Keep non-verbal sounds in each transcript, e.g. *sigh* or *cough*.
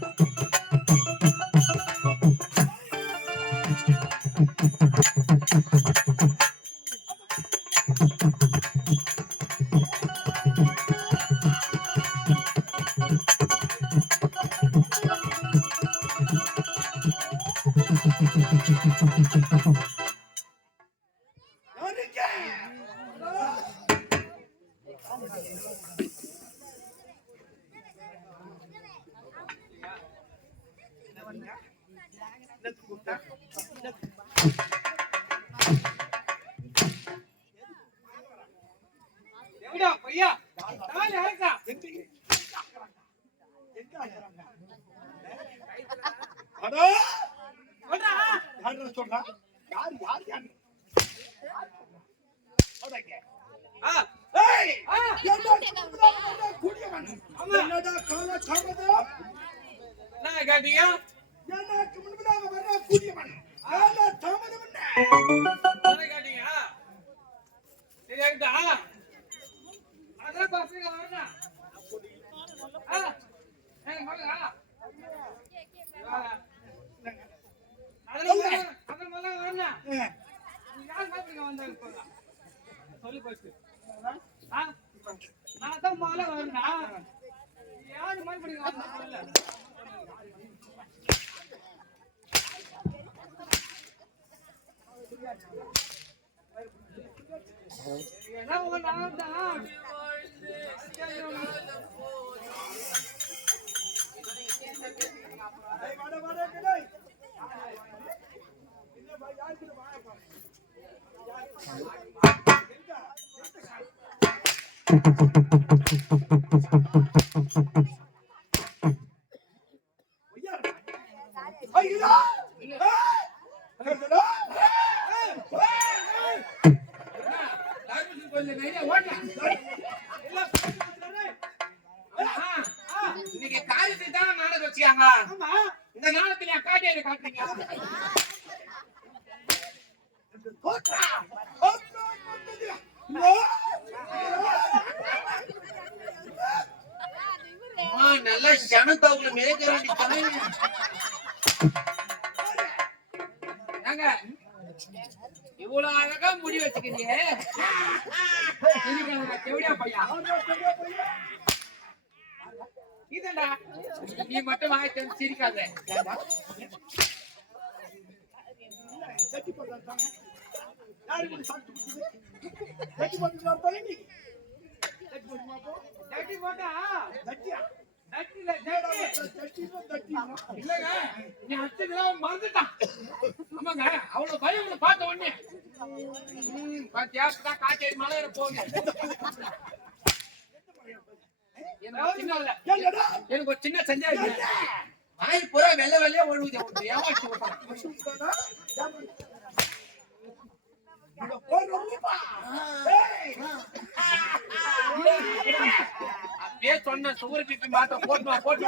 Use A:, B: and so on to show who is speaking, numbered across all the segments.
A: thank *laughs* you
B: எங்கடா பையா? தாலி அறக்கா
A: அடா!
B: சொல்றா.
A: யாரு சொல்றா? யார் யார் யார்? அடங்க.
B: ஆ.
A: ஏய்! என்னடா குடியவன். என்னடா கால தாமதம்
B: என்ன கேட்டீங்க?
A: எனக்கு முன்பதாக வர குடியவன் கால தாமதம் என்ன
B: என்ன கேட்டீங்க? சொல்லி போச்சு நான் தான் முதல்ல வரணும் யாரு மறுபடியும் வந்தா என்ன உங்க நான் தான்
A: ஏய், வாடா, வாடா, டேய். இல்ல, வா, யாருக்கு வாயா பாரு. எங்க? ஐயா. ஐயா. ஏய், சொல்லுடா. ஏய், ஏய், ஏய்.
B: இன்னைக்கு நாடகம் வச்சுக்காங்க. இந்த நாடகத்துல என் காட்டியாரு காட்டுறீங்க நல்லா சனத்தவங்களை மேய்க்கிறாண்டி ஏங்க இவ்வளவு அழகா முடி வச்சுக்கிறீங்க செவிடியா இதுடா. நீ மட்டும் வாய் சிரிக்காத.
A: யாரு கூட சாப்பிட்டு நீ? போட்டுமா அப்போ?
B: போட்டா
C: மறந்துட்டான் அவ்வளவு பயம் பார்த்த உடனே. ம், பாத்தியா காட்டேரி மலையில போகுது. எனக்கு ஒரு சின்ன சந்தேகம் நாய் பூரா வெள்ளை வெள்ளையா
A: ரூபா. ஏய்,
C: அப்படியே சொன்ன சுகர் பிபி மாத்திரை போட்டு வா, போட்டு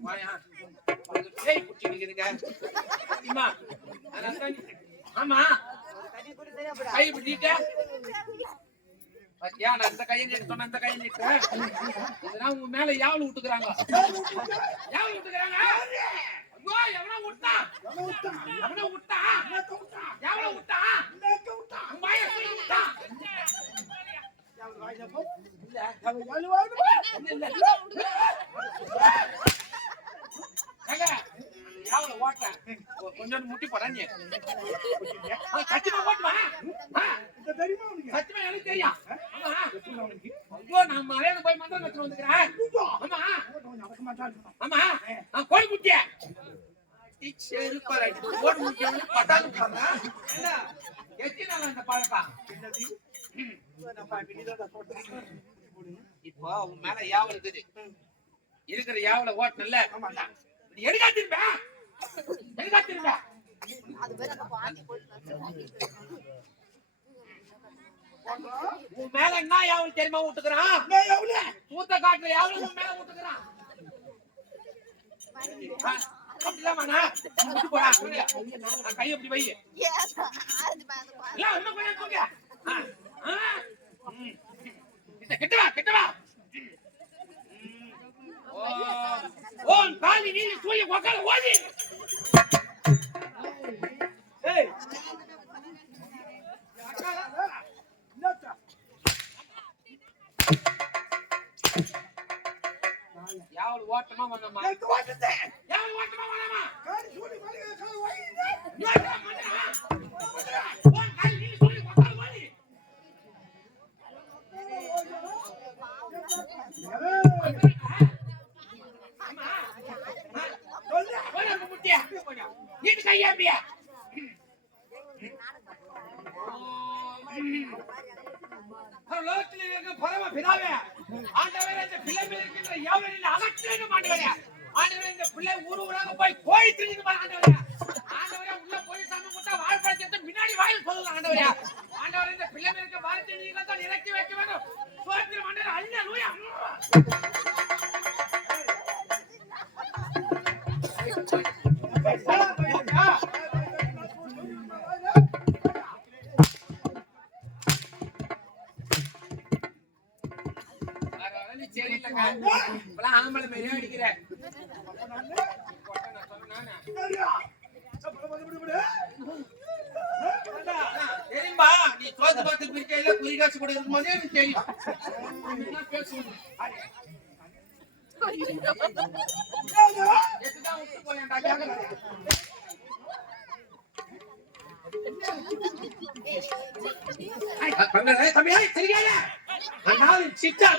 C: வாயா. உனக்கு பேய் பிடிச்சி நிக்குதுங்க. நீ- ஆமா கை பிடிச்சிட்ட பாத்தியா நான் இந்த கையை நீட்டு சொன்ன இந்த கையை இதெல்லாம் உங்க மேல யாவல் விட்டுக்கிறாங்க யாவல் விட்டுக்கிறாங்க ஐயோ எவனோ?
A: எவனோ விட்டான் என்னத்த விட்டான்?
C: கொஞ்சம் முட்டி போட நீ. ஆ, சத்தியமா ஓட்டுவா? சத்தியமா எனக்கு தெரியும்? ஐயோ நான் மலையில போய் மந்திரம் கத்துட்டு வந்துக்கிறேன். ஆமா. ஆமா. நான் கோழி எத்தனை நாள் அந்த. இப்போ உன் மேல யாவல் இருக்குது? இருக்கிற யாவல ஓட்டல. எடுக்கா திரும்ப. உன் மேல என்ன யாவல் தெரியுமா விட்டுக்கிறான்? சூத்த காட்டுல யாவல் உன் மேல விட்டுக்கிறான் கையை இப்படி வை. இல்ல இன்னும் கொஞ்சம் தூங்க ஆ, ஆ. ம். கிட்ட கிட்ட வா கிட்ட வா ம். ஓ ஓன் காலி நீ சூரிய உக்கால.
A: என்னத்த?
C: யாவல் ஓட்டமா வந்தமா. யாவல் ஓட்டமா வந்தமா
A: காரி சூடி மலையில கால் வாங்கிது.
C: ஓன் காலி நீ சூரிய உக்கால ஓடி
A: ஏய்,
C: ஆமா
A: சொல்லு.
C: ஓட முட்டியா நீ லோகத்தில் இருக்க பரம பிதாவே ஆண்டவரே இந்த பிள்ளை இருக்கின்ற யாவரில் அகற்றிருக்க மாட்டேன் ஆண்டவரே. இந்த பிள்ளை ஊர் ஊராக போய் கோயில் திரிஞ்சு இப்பெல்லாம் ஆம்பளை மாதிரியே
A: சரியா?
C: தெரியுமா நீ சோத்து பார்த்து பிரிக்கையில குறி கூட இருக்கும்போதே எனக்கு தெரியும் என்ன எதுதான் விட்டு போயேன்டா கேட்கல தம்பி சிச்சா,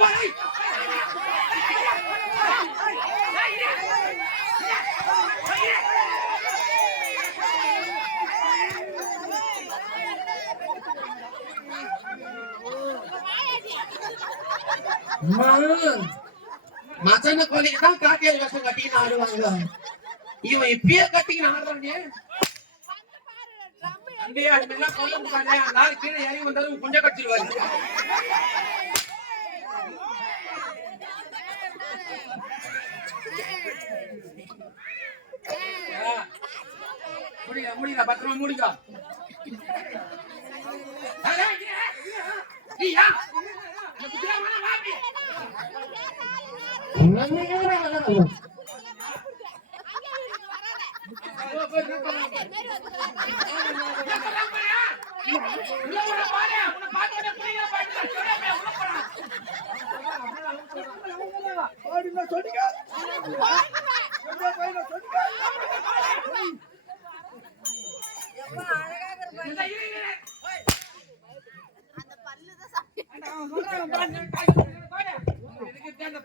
C: மசன கோழிக்கு தான் காட்டியல் விஷம் கட்டிக்கின்னு ஆடுவாங்க. இவன் இப்பயே கட்டிக்கின்னு ஆடுறானே. தம்பி அது மாதிரிலாம் சொல்ல முடியாது எல்லாரும் கீழே இறங்கி வந்தாலும் கொஞ்சம் கட்டிடுவாரு முடியல பத்திரமா முடிங்க நீயா
A: பாடினா சொன்னீங்க? எங்க பையனை சொன்னீங்க?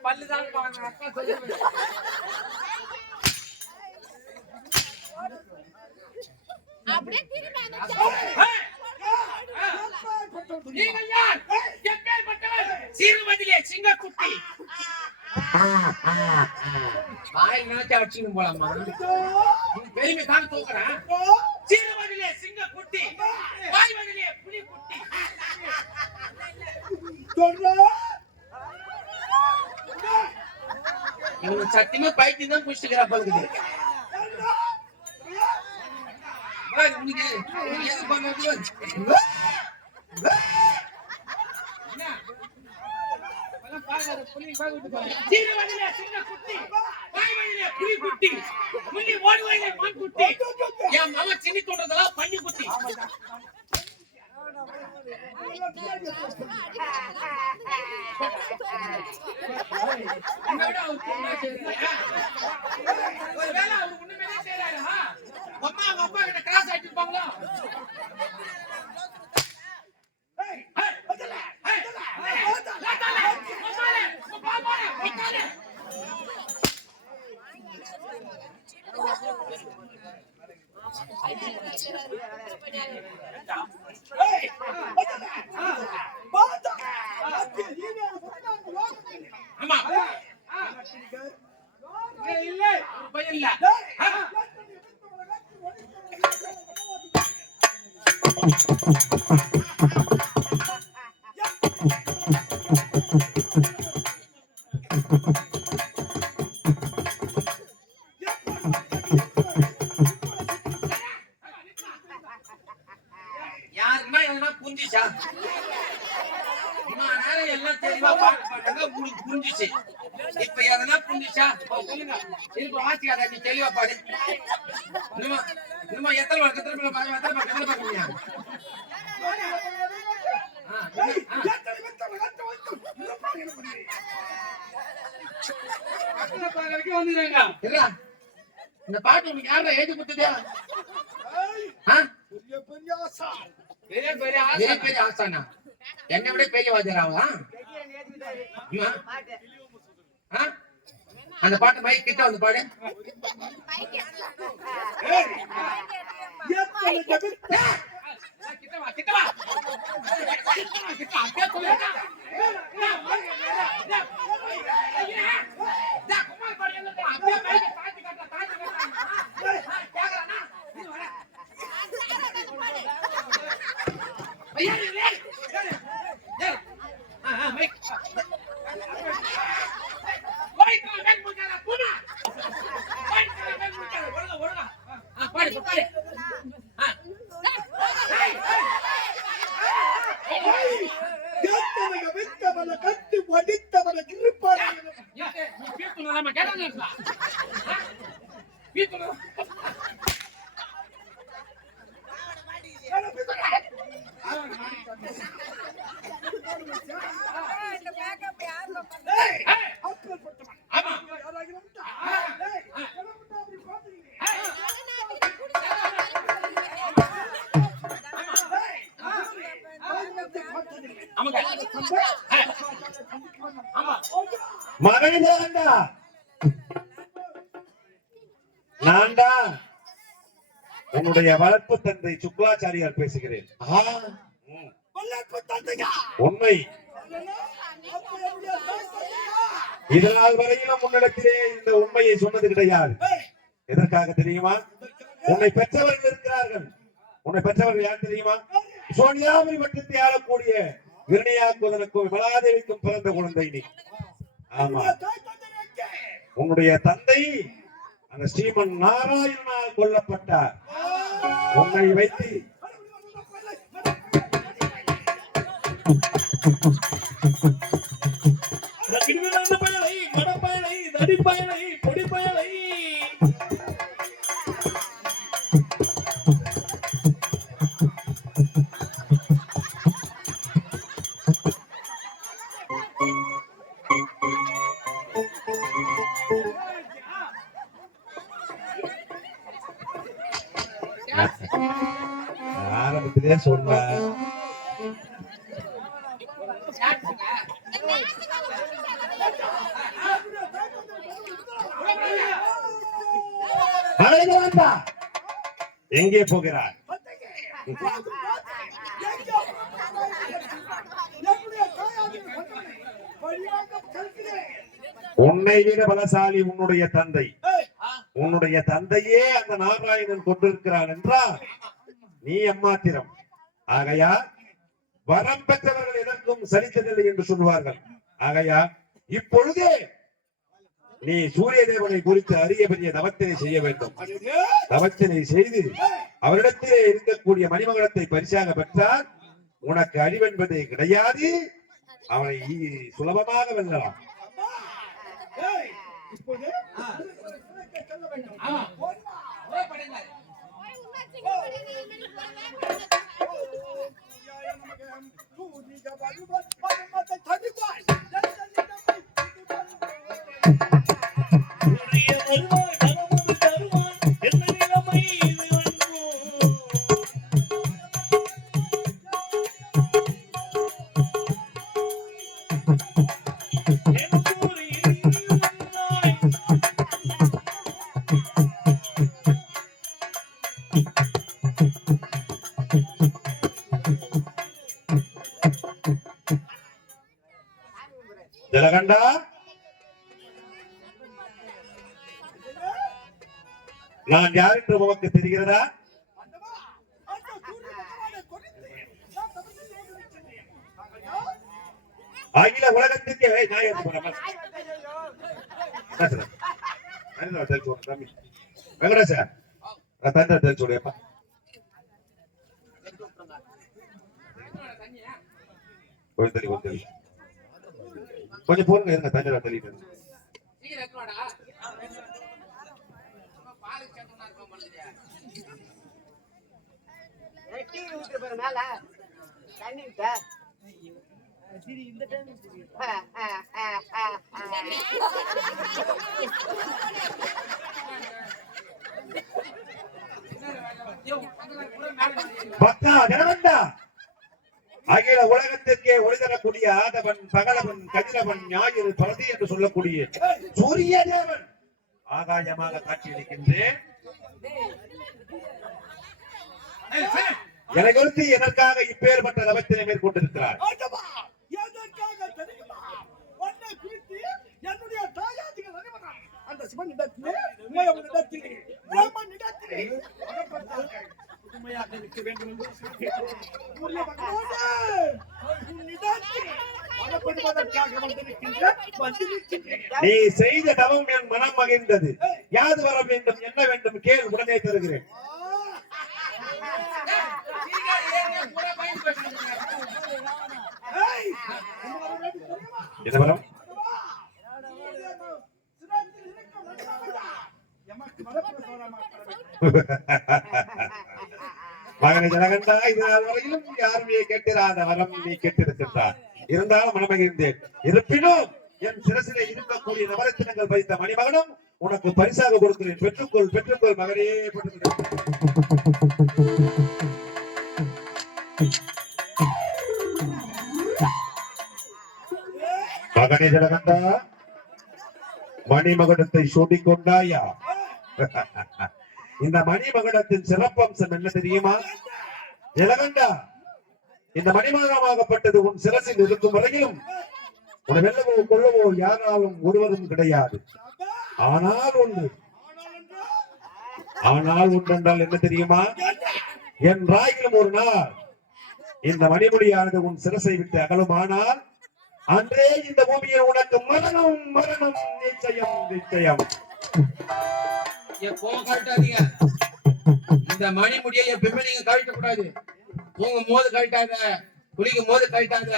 C: பல்லுதான் இருக்கும், அவங்க அக்கா சொல்லுவாங்க.
D: அப்படியே திரும்பி அந்த
C: நீங்கள் யார்? எப்பேற்பட்டவர்? சிறுவதிலே சிங்கக்குட்டி. வாயில் நினைச்சா வச்சுக்கணும் போலாமா நீ பெருமை தூக்குறேன் சிங்கக்குட்டி புலிக்குட்டி இவங்க சத்தியமா பைத்தியம் தான் புடிச்சுக்கிறா பழுகுது பாரு, உனக்கு உனக்கு எது பண்றது என்ன?
B: அதெல்லாம் பார்க்காத, புள்ளி பார்க்க விட்டு பாரு.
C: இவங்க சிங்கக்குட்டி, பைத்தியம் தான் முன்னி ஓடுவதிலே மான்குட்டி. என் மகன் சின்னி தோன்றதெல்லாம் பண்ணி உன்னை ஒருவேளை அவர் உண்மையிலே செய்றாரா? அம்மா அவங்க அப்பா கிட்ட கிராஸ் ஆயிட்டு இருப்பாங்களோ ஏய்,
B: இல்லை.
C: ஒரு புரிஞ்சுச்சா? இம்மா நேரம் எல்லாம் தெளிவா பாட்டு பாட்டாங்க உங்களுக்கு புரிஞ்சுச்சு. இப்ப எதனா புரிஞ்சுச்சா? சொல்லுங்க. இப்ப நீ தெளிவா பாடு. இன்னுமா இன்னுமா எத்தனை வருஷம் எத்தனை பிள்ளை பாருங்க எத்தனை எத்தனை இந்த பாட்டு உங்களுக்கு யாரா எழுதி கொடுத்தது? ஆ?
B: பெரிய பெரிய
C: பெரிய பெரிய ஆசானா என்னை விட பெரிய வாஜராவா அந்த பாட்டு மைக் கிட்ட வந்து பாடு. அப்படியே சொல்லு. டா, டா, டா, ஐயா, டா, குமார் பாடு எங்க இருக்கு? அப்படியே மைக்கை தாழ்த்தி காட்டுறா, தாழ்த்தி காட்டுறா. ஆ, கேக்குறானா? இது வர. ஐயா, இது ஏய், ஏய், ஏய்.
E: நான்டா உன்னுடைய வளர்ப்பு தந்தை சுக்லாச்சாரியார் பேசுகிறேன். உண்மை. இதனால் வரையிலும் உன்னிடத்திலே இந்த உண்மையை சொன்னது கிடையாது. எதற்காக தெரியுமா? உன்னை பெற்றவர்கள் இருக்கிறார்கள். உன்னை பெற்றவர்கள் யார் தெரியுமா? சோனியாமி வட்டத்தை ஆளக்கூடிய விரணியாக்குவதற்கும் விமலாதேவிக்கும் பிறந்த குழந்தை நீ. ஆமா? உன்னுடைய தந்தை அந்த ஸ்ரீமன் நாராயணனால் கொல்லப்பட்டார். உன்னை வைத்து பயலை மகளிர் எங்கே போகிறார் உன்னை விட பலசாலி உன்னுடைய தந்தை. உன்னுடைய தந்தையே அந்த நாராயணன் கொண்டிருக்கிறான் என்றால் நீ எம்மாத்திரம். ஆகையா வரம் பெற்றவர்கள் எதற்கும் சலித்ததில்லை என்று சொல்வார்கள். ஆகையா இப்பொழுதே நீ சூரிய தேவனை குறித்து அரிய பெரிய தவத்தினை செய்ய வேண்டும். தவத்தினை செய்து அவரிடத்திலே இருக்கக்கூடிய மணிமகனத்தை பரிசாக பெற்றால் உனக்கு அழிவென்பதே கிடையாது. அவனை சுலபமாக வெல்லலாம்.
A: அம்மா. ஏய், இப்போது
E: நான் யார் என்று உமக்கு தெரிகிறதா?
A: அந்தமா, அந்த சூரிய பகவானை குறித்து நான் தவறு செய்து விட்டேன். ஆகையால்
E: அகில உலகத்துக்கு ஏய், நான் எடுத்து போறேன் பேசுறேன். அனிதா, தெரிச்சு விடு, தம்பி. வெங்கடேஷா, நான் தந்தை தெரிச்சு விடுப்பா. கொஞ்சம் தள்ளி, கொஞ்சம் தள்ளி. கொஞ்சம் போருங்க இருங்க தண்ணி தள்ளிட்டு
C: சீக்கிரம் எடுத்து வாடா. நம்ம பாலுக்கு சேர்த்தோம்னா இருக்க மாட்டேங்குது.
F: டிவி ஊத்துற பாரு மேல தண்ணி விட்ட?
E: அகில உலகத்திற்கே ஒளி தரக்கூடிய ஆதவன் பகலவன் கதிரவன் ஞாயிறு பரதி என்று சொல்லக்கூடிய சூரிய தேவன். ஆகாயமாக காட்சியளிக்கின்றேன். என்னை குறித்து எதற்காக இப்பேற்பட்ட தவத்தினை மேற்கொண்டிருக்கிறார்?
A: என்னுடைய தாயாதிகள் அனைவரும் அந்த வேண்டும் என்று.
E: நீ செய்த தவம் என் மனம் மகிழ்ந்தது. யாது வர வேண்டும் என்ன வேண்டும் கேள் உடனே தருகிறேன்
C: சீக்கிரம் ஏறு, கூட பயந்து போயிட்டு
A: ஏய், உங்களை வேண்டும் தெரியுமா?
E: என்ன வரம்
A: ஆண்டவா, உன்னுடைய சிரத்தில் இருக்க மனிதர்களா, எமக்கு வரப்பிரசாதமாக
E: மகனை ஜனகண்டா இது நாள் வரையிலும் யாருமே கேட்டிராத வரம் நீ கேட்டிருக்கின்றார் இருந்தாலும் மனமகிழ்ந்தேன். இருப்பினும் என் சிரசிலே இருக்கக்கூடிய நவரத்தினங்கள் வைத்த மணிமகனும் உனக்கு பரிசாக கொடுக்கிறேன். பெற்றுக்கொள் பெற்றுக்கொள் மகனே பெற்றுக்கொள். மகனே ஜனகண்டா மணிமகுடத்தை சூடிக் கொண்டாயா இந்த மணிமகுடத்தின் சிறப்பம்சம் என்ன தெரியுமா? ஜலகண்டா இந்த மணிமகனமாகப்பட்டது உன் சிரசில் இருக்கும் வரையிலும் உன்னை வெல்லவோ கொள்ளவோ யாராலும் ஒருவரும் கிடையாது. ஆனால் ஒன்று ஆனால் ஒன்று என்றால் என்ன தெரியுமா? என் ராயிலும் ஒரு நாள் இந்த மணிமொழியானது உன் சிரசை விட்டு அகலுமானால் அன்றே இந்த பூமியில் உனக்கு மரணம் மரணம் நிச்சயம் நிச்சயம்.
C: இந்த மணிமுடியை எப்பவுமே நீங்க கழட்ட கூடாது. தூங்கும் போது கழட்டாத குளிக்கும் போது கழட்டாத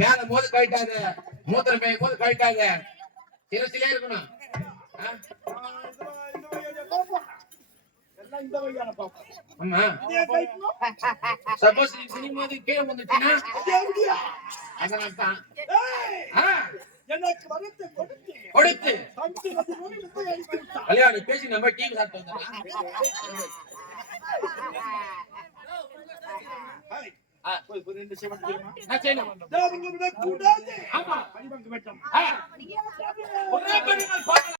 C: மேல போது கழட்டாத மூத்திரம் போது கழட்டாத. சிரசிலே இருக்கணும். சப்போஸ் நீ குனியும் கீழே அதனால தான்
A: எனக்கு வரத்தை கொடுத்து
C: கொடுத்து கல்யாணி பேசி நம்ம டீம் சாப்பிட்டு வந்துடலாம்
A: கூடாது
C: ஆமா.